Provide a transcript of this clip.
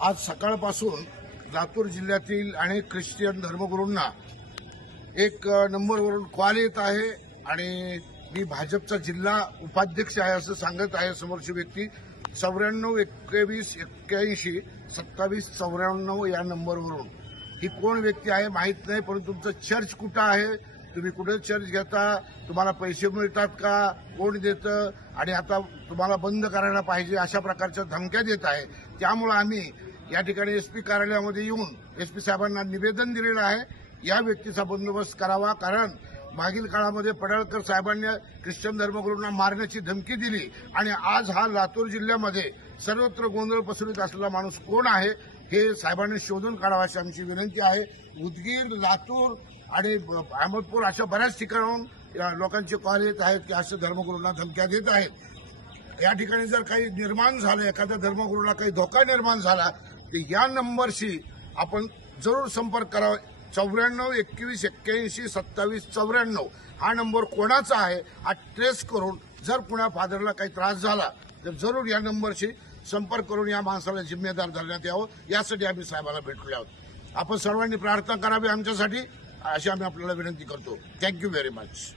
आज सकाळपासून लातूर जिल्ह्यातील अनेक ख्रिश्चन धर्मगुरूंना एक नंबरवरून कॉल येत आहे आणि मी भाजपचा जिल्हा उपाध्यक्ष आहे असं सांगत आहे समोरची व्यक्ती 94-21-81-27-94 या नंबरवरून। ही कोण व्यक्ती आहे माहित नाही, पण तुमचं चर्च कुठं आहे, तुम्ही कुठे चर्च घेता, तुम्हाला पैसे मिळतात का, कोण देतं आणि आता तुम्हाला बंद करायला पाहिजे अशा प्रकारच्या धमक्या देत आहे। त्यामुळे आम्ही या ठिकाणी एसपी कार्यालयामध्ये येऊन एसपी साहेबांना निवेदन दिलेलं आहे या व्यक्तीचा बंदोबस्त करावा, कारण मागील काळामध्ये पडळकर साहेबांनी ख्रिश्चन धर्मगुरूंना मारण्याची धमकी दिली आणि आज हा लातूर जिल्ह्यामध्ये सर्वत्र गोंधळ पसरवित असलेला माणूस कोण आहे हे साहेबांनी शोधून काढावा अशी आमची विनंती आहे। उदगीर, लातूर आणि अहमदपूर अशा बऱ्याच ठिकाणाहून लोकांचे कॉल येत आहेत की असे धर्मगुरूंना धमक्या देत आहेत। या ठिकाणी जर काही निर्माण झालं, एखाद्या धर्मगुरूला काही धोका निर्माण झाला तर या नंबरशी आपण जरूर संपर्क करावा। 94-21-81-27-94 हा नंबर कोणाचा आहे हा ट्रेस करून जर कुणा फादरला काही त्रास झाला तर जरूर या नंबरशी संपर्क करून या माणसाला जिम्मेदार धरण्यात यावं, यासाठी आम्ही साहेबाला भेटलो आहोत। आपण सर्वांनी प्रार्थना करावी आमच्यासाठी अशी आम्ही आपल्याला विनंती करतो। Thank you very much.